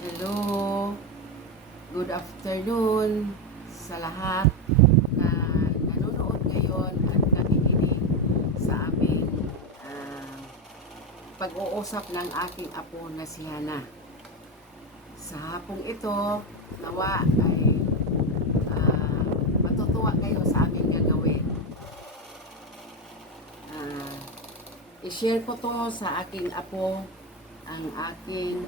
Hello, good afternoon sa lahat na nanonood ngayon at nakikinig sa aming pag-uusap ng aking apo na si Hana. Sa hapong ito, nawa ay matutuwa kayo sa aming gagawin. I-share ko to sa aking apo ang aking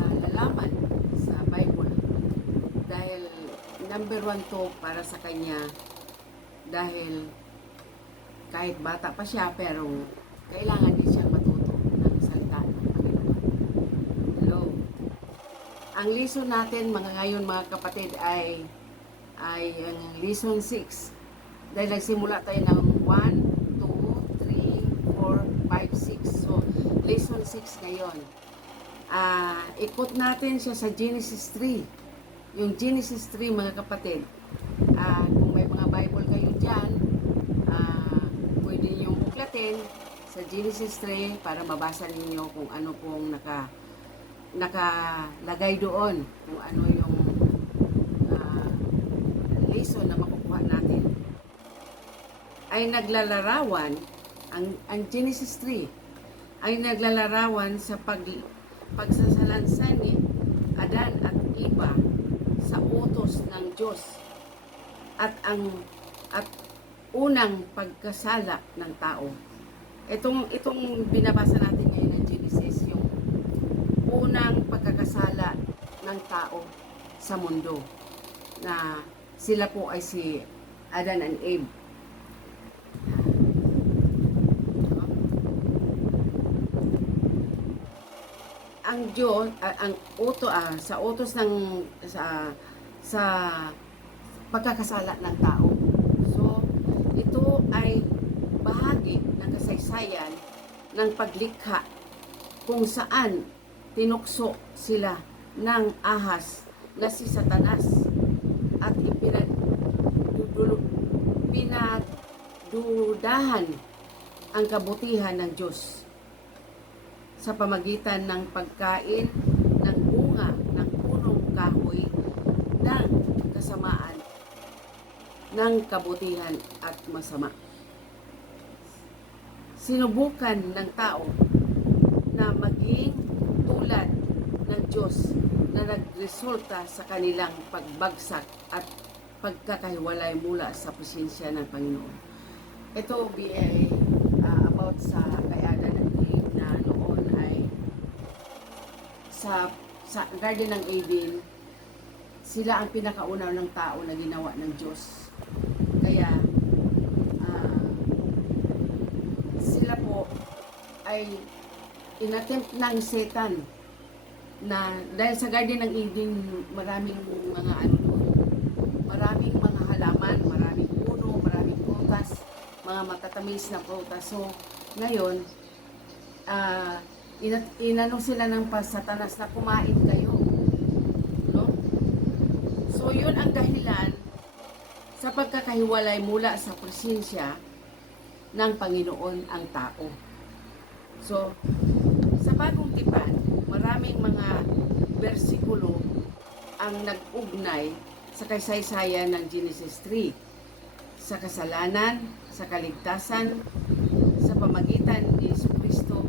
nalalaman sa Bible dahil number 1 to para sa kanya dahil kahit bata pa siya pero kailangan din siyang matuto ng salita ng Panginoon. Hello. Ang lesson natin ngayon mga kapatid ay ang lesson 6 dahil nagsimula tayo ng 1, 2, 3, 4, 5, 6. So lesson 6 ngayon. Ikot natin siya sa Genesis 3. Yung Genesis 3 mga kapatid, kung may mga Bible kayo dyan, pwede niyong buklatin sa Genesis 3 para mabasa ninyo kung ano pong nakalagay doon, kung ano yung lesson na makukuha natin. Ay naglalarawan, ang Genesis 3 ay naglalarawan sa pagsasalansan ni Adan at Eva sa utos ng Diyos at unang pagkasala ng tao. Itong binabasa natin ngayon ng Genesis, yung unang pagkakasala ng tao sa mundo, na sila po ay si Adan and Eve. Ang Diyos, sa utos ng sa pagkakasala ng tao. So, ito ay bahagi ng kasaysayan ng paglikha kung saan tinukso sila ng ahas na si Satanas at pinagdudahan ang kabutihan ng Diyos sa pamagitan ng pagkain ng bunga ng punong kahoy ng kasamaan ng kabutihan at masama. Sinubukan ng tao na maging tulad ng Diyos na nagresulta sa kanilang pagbagsak at pagkakahiwalay mula sa presensya ng Panginoon. Ito ay about sa kay Adan at Eve na noon ay sa Garden ng Eden, sila ang pinakauna ng tao na ginawa ng Diyos. Kaya sila po ay inattempt ng Satan na dahil sa Garden ng Eden maraming mga maraming mga halaman, maraming puno, maraming prutas, mga matatamis na prutas. So ngayon inano sila ng Satanas na kumain kayo, no? So yun ang dahilan sa pagkakahiwalay mula sa presensya ng Panginoon ang tao. So sa Bagong Tipan, maraming mga bersikulo ang nag-ugnay sa kasaysayan ng Genesis 3, sa kasalanan, sa kaligtasan, sa pamagitan ni Jesucristo.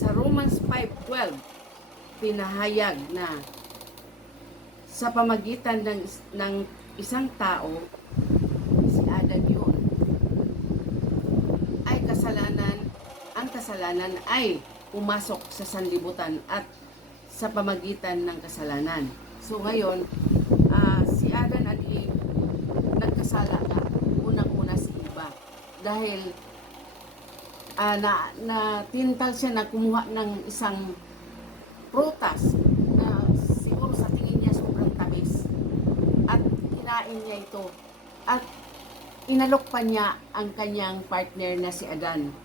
Sa Romans 5:12, pinahayag na sa pamagitan ng isang tao, si Adan yun, ay ang kasalanan ay pumasok sa sanlibutan at sa pamagitan ng kasalanan. So ngayon, si Adan at Eve nagkasala na unang-una si Eva dahil na tintal siya na kumuha ng isang prutas na siguro sa tingin niya sobrang tamis at kinain niya ito at inalok pa niya ang kanyang partner na si Adan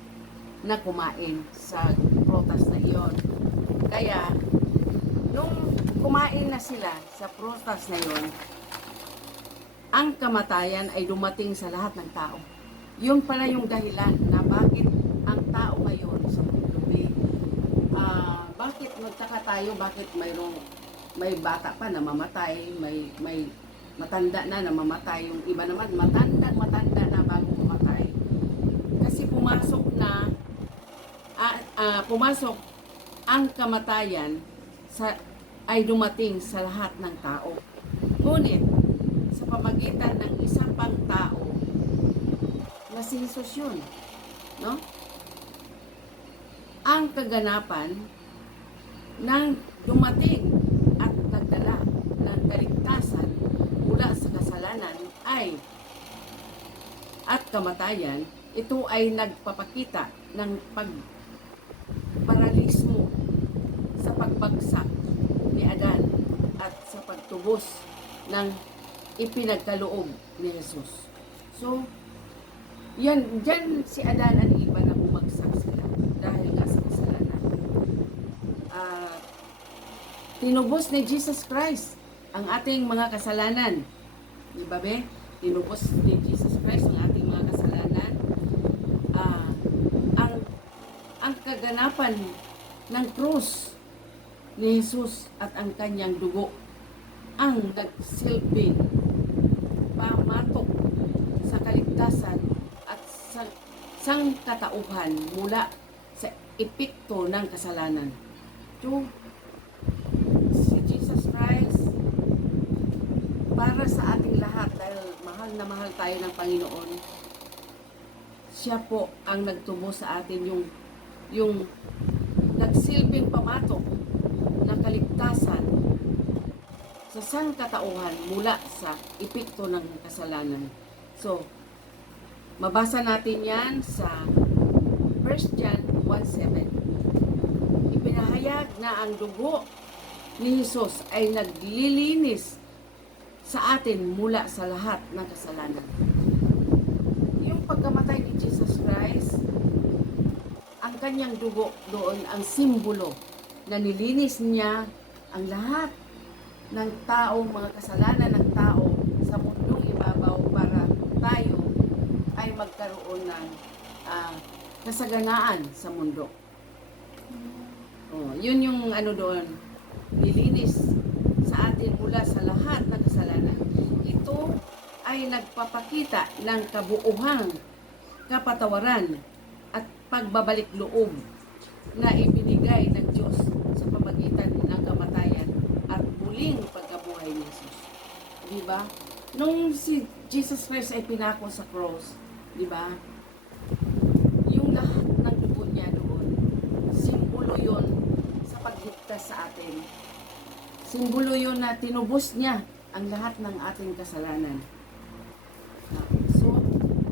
na kumain sa prutas na iyon. Kaya nung kumain na sila sa prutas na iyon, ang kamatayan ay dumating sa lahat ng tao. Yun pala yung dahilan na bakit ang tao ngayon sa mundo, bakit magtaka tayo bakit may bata pa na mamatay, may matanda na namamatay, yung iba naman matanda na bago mamatay. Kasi pumasok ang kamatayan ay dumating sa lahat ng tao. Ngunit sa pamagitan ng isang pang tao na si Jesus yun, no? Ang kaganapan ng dumating at nagdala ng kaligtasan mula sa kasalanan at kamatayan, ito ay nagpapakita ng pagparalismo sa pagbagsak ni Adan at sa pagtubos ng ipinagkaloob ni Jesus. So, dyan si Adan at Eva na bumagsak sila dahil nga sa kasalanan. Tinubos ni Jesus Christ ang ating mga kasalanan. Di ba be? Tinubos ni Jesus Christ ang ating mga kasalanan. Ang kaganapan ng krus ni Jesus at ang kanyang dugo ang nagsilbing pamatok sa kaligtasan at sa sangkatauhan mula sa epekto ng kasalanan. So, si Jesus Christ para sa ating lahat, dahil mahal na mahal tayo ng Panginoon, siya po ang nagtubo sa atin, yung nagsilbing pamatok ng kaligtasan sa sangkatauhan mula sa epekto ng kasalanan. So, mabasa natin yan sa 1 John 1:7. Ipinahayag na ang dugo ni Jesus ay naglilinis sa atin mula sa lahat ng kasalanan. Yung pagkamatay ni Jesus Christ, ang kanyang dugo doon ang simbolo na nilinis niya ang lahat ng tao, mga kasalanan ng tao sa mundong ibabaw para tayo ay magkaroon ng kasaganaan sa mundo. Yun yung doon, nilinis sa atin mula sa lahat ng kasalanan. Ito ay nagpapakita ng kabuuhang kapatawaran at pagbabalik loob na ibinigay ng Diyos sa pamagitan ng kamatayan at muling pagkabuhay ni Jesus. Di ba? Nung si Jesus Christ ay pinako sa cross, di ba? Yung lahat ng dugo niya doon, simbolo yon sa pagligtas sa atin. Simbolo yon na tinubos niya ang lahat ng ating kasalanan. So,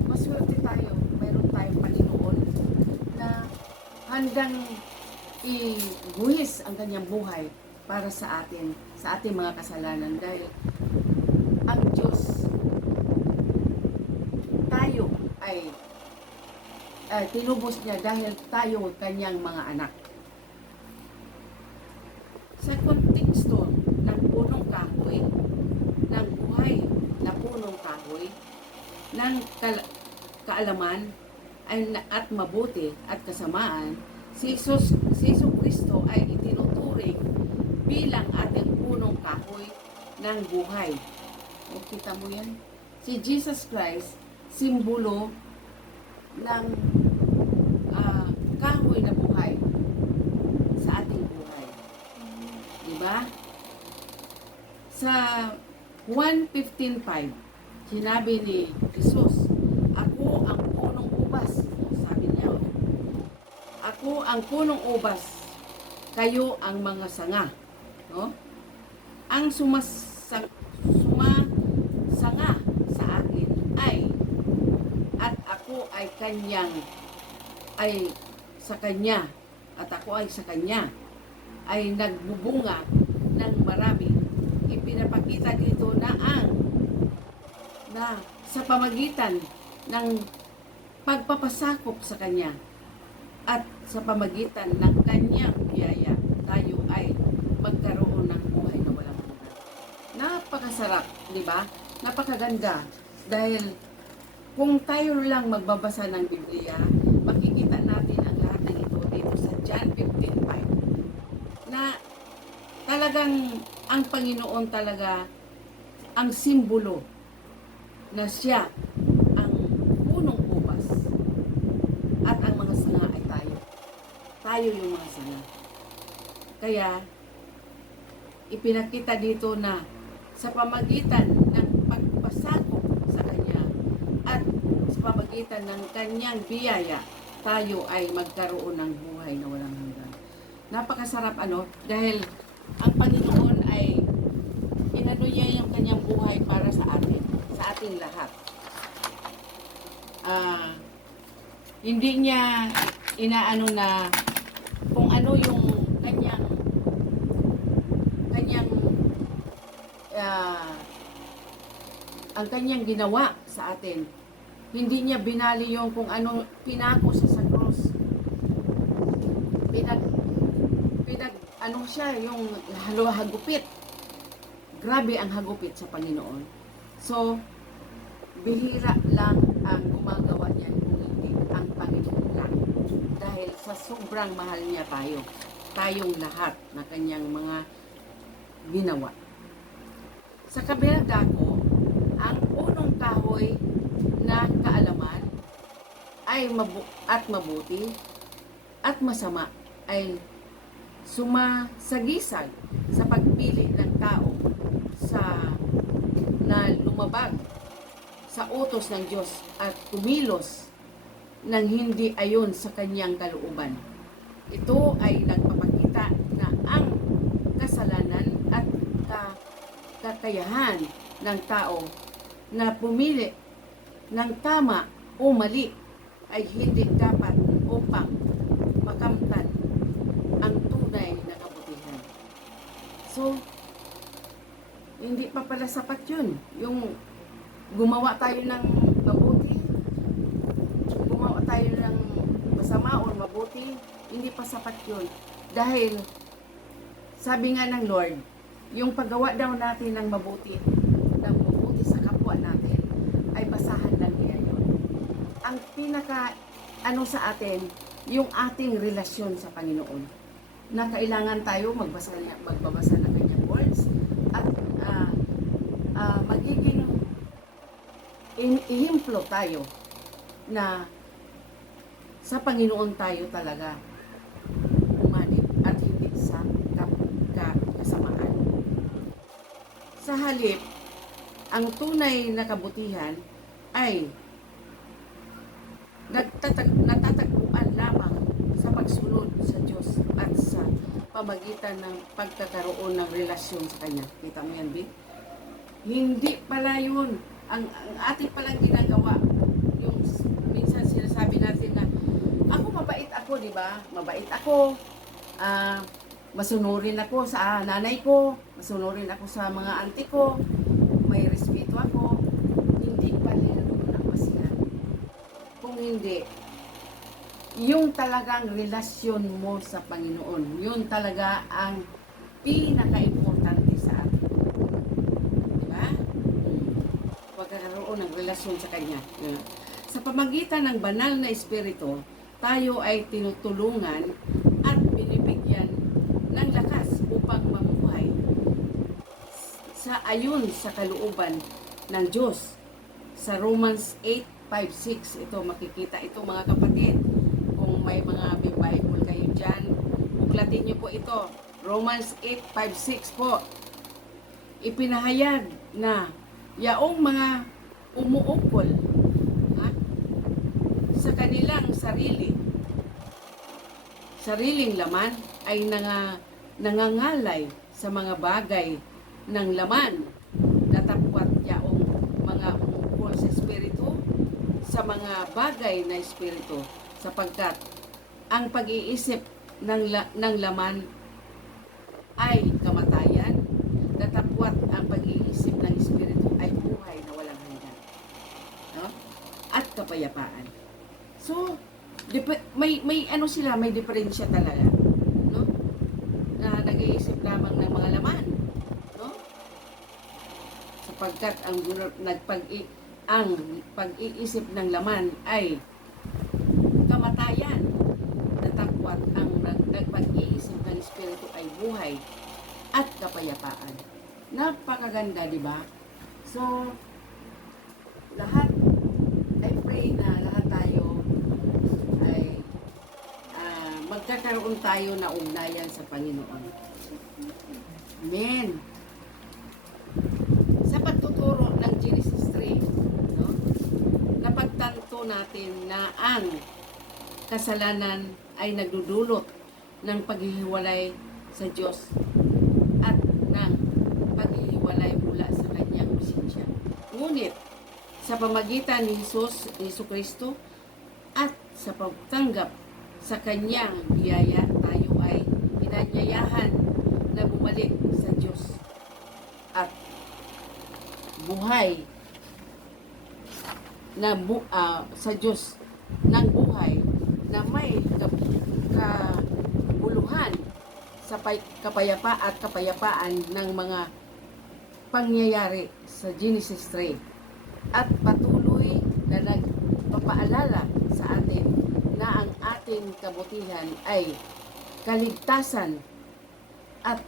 maswerte tayo. Mayroon tayong Panginoon na handang ibuhis ang kanyang buhay para sa atin, sa ating mga kasalanan. Dahil ang Diyos, tayo ay tinubos niya dahil tayo kanyang mga anak. Sa konteksto ng punong kahoy, ng buhay na punong kahoy, ng kaalaman at mabuti at kasamaan, si Jesus Kristo ay itinuturing bilang ating punong kahoy ng buhay. O, kita mo yan? Si Jesus Christ, simbolo ng kahoy na buhay sa ating buhay. Diba? Sa 1:15:5, sinabi ni Jesus, ako ang punong ubas. Sabi niya, ako ang punong ubas, kayo ang mga sanga. No? Ang sumasanga sa akin at ako ay sa kanya, at ako ay sa kanya, ay nagbubunga ng marami. Ipinapakita dito na sa pamagitan ng pagpapasakop sa kanya at sa pamagitan ng kanyang biyaya, tayo ay magkaroon ng buhay na walang hanggan. Napakasarap, di ba? Napakaganda. Dahil kung tayo lang magbabasa ng Biblia, makikita natin ang lahat ng ito dito sa John 15:5 na talagang ang Panginoon talaga ang simbolo na siya ang punong ubas at ang mga sanga ay tayo. Tayo yung mga sanga. Kaya ipinakita dito na sa pamagitan ng pagpasakop sa Kanya at sa pamagitan ng Kanyang biyaya, tayo ay magkaroon ng buhay na walang hanggan. Napakasarap dahil ang Panginoon ay inano niya yung Kanyang buhay para sa atin, sa ating lahat. Hindi niya inaano na kung ano yung Kanyang ang Kanyang ginawa sa atin. Hindi niya binali yung kung ano pinako siya sa cross. Pinag siya yung hagupit. Grabe ang hagupit sa Panginoon. So, bihira lang ang gumagawa niyan kung hindi ang Panginoon lang. Dahil sa sobrang mahal niya tayo. Tayong lahat na Kanyang mga ginawa. Sa kabilang dako, ang unong kahoy na kaalaman ay mabuti at masama ay sumasagisag sa pagpili ng tao na lumabag sa utos ng Diyos at kumilos ng hindi ayon sa Kanyang kalooban. Ito ay nagpapakita na ang kasalanan at kakayahan ng tao na pumili ng tama o mali ay hindi dapat upang makamtan ang tunay na kabutihan. So, hindi pa pala sapat yun. Yung gumawa tayo ng mabuti, gumawa tayo ng masama o mabuti, hindi pa sapat yun. Dahil, sabi nga ng Lord, yung paggawa daw natin ng mabuti sa kapwa natin, ay basahan lang niya yun. Ang pinaka, sa atin, yung ating relasyon sa Panginoon, na kailangan tayo magbabasa ng kanyang words, at magiging ihimplo tayo na sa Panginoon tayo talaga umanib at hindi sa kasamaan. Sa halip, ang tunay na kabutihan ay natatagpuan lamang sa pagsunod sa Diyos at sa pamagitan ng pagkakaroon ng relasyon sa Kanya. Kita mo yan, Big? Hindi pala yun. Ang ating palang ginagawa, yung minsan sinasabi natin na, ako mabait ako, di ba? Mabait ako. Masunurin ako sa nanay ko. Masunurin ako sa mga auntie ko. May respeto ako. Hindi pala yun ang masiyan. Kung hindi, yung talagang relasyon mo sa Panginoon, yun talaga ang pinaka-importante sa atin. Diba? Pagkakaroon ng relasyon sa Kanya. Sa pamagitan ng banal na Espiritu, tayo ay tinutulungan at binibigyan ng lakas upang mamuhay sa ayon sa kalooban ng Diyos. Sa Romans 8:5-6, ito makikita ito mga kapatid. Kung may mga Bible kayo dyan, uklatin nyo po ito. Romans 8:5-6 po. Ipinahayag na yaong mga umuukol sa kanilang sariling laman ay nangangalay sa mga bagay ng laman, natapwat yaong mga umuukol sa Espiritu sa mga bagay na Espiritu, sapagkat ang pag-iisip ng laman ay kamatayan, datapwat ang pag-iisip ng Espiritu ay buhay na walang hanggan, no? At kapayapaan. So, may may diferensya talaga, no? Na nag-iisip lamang ng mga laman, no? Sapagkat ang pag-iisip ng laman ay kamatayan, datapwat ang nagpag-iisip ng Espiritu ay buhay at kapayapaan. Napakaganda, di ba? So, lahat, I pray na lahat tayo ay magkakaroon tayo na ugnayan sa Panginoon. Amen. Sa pagtuturo ng Genesis 3, no? Napagtanto natin na ang kasalanan ay nagdudulot ng paghihiwalay sa Diyos at ng paghihiwalay mula sa kanyang presensya. Ngunit, sa pamagitan ni Hesus Kristo at sa pagtanggap sa kanyang biyaya, tayo ay inanyayahan na bumalik sa Diyos at buhay na sa Diyos ng buhay na may kabuluhan sa kapayapaan ng mga pangyayari sa Genesis 3 at patuloy na nagpapaalala sa atin na ang ating kabutihan ay kaligtasan at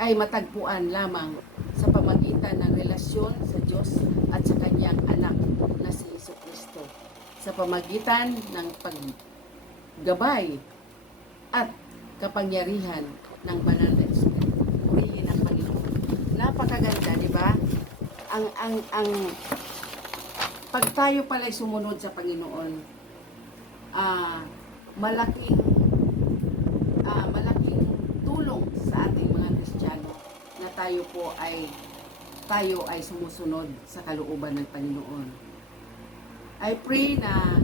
ay matagpuan lamang sa pamagitan ng relasyon sa Diyos at sa kanyang anak na si Jesucristo, sa pamagitan ng paggabay at kapangyarihan ng banal na Espiritu. Purihin ang Panginoon. Napakaganda, di ba? Ang pag tayo pala'y sumunod sa Panginoon, malaking tulong sa ating mga Kristiyano na tayo ay sumusunod sa kalooban ng Panginoon. I pray na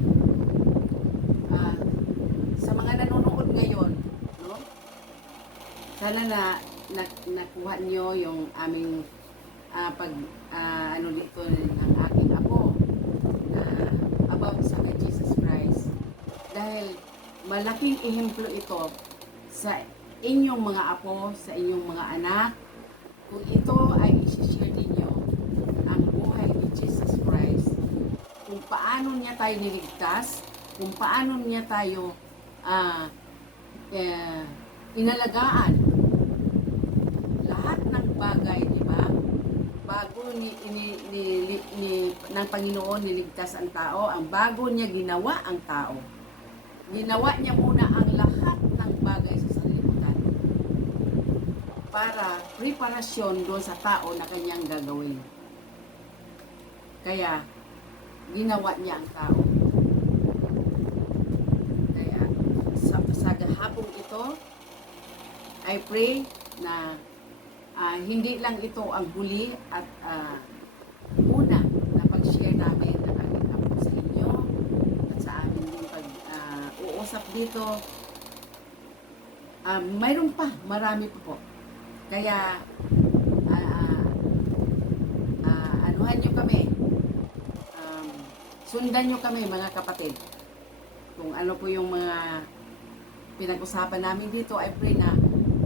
sa mga nanonood ngayon, no? Sana nakuha nyo yung aming dito ng aking apo na about sa kay Jesus Christ, dahil malaking ehemplo ito sa inyong mga apo, sa inyong mga anak, kung ito ay isi-share ninyo ang buhay ni Jesus Christ, kung paano niya tayo niligtas, kung paano niya tayo inalagaan lahat ng bagay, di ba? Bago ng Panginoon niligtas ang tao, ang bago niya ginawa ang tao. Ginawa niya muna ang lahat ng bagay sa sanlibutan para preparasyon doon sa tao na kanyang gagawin. Kaya, ginawa niya ang tao. Kaya, sa hapong ito, I pray na hindi lang ito ang huli at una na pag-share namin ng aking apo sa inyo at sa amin din pag-uusap dito. Mayroon pa, marami pa po. Kaya, anuhan nyo kami. Sundan nyo kami, mga kapatid. Kung ano po yung mga pinag-usapan namin dito, I pray na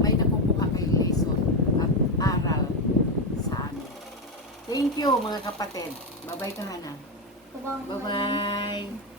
may nakukuha kayong lesson at aral sa amin. Thank you, mga kapatid. Bye-bye ka, Hana. Bye-bye. Bye-bye.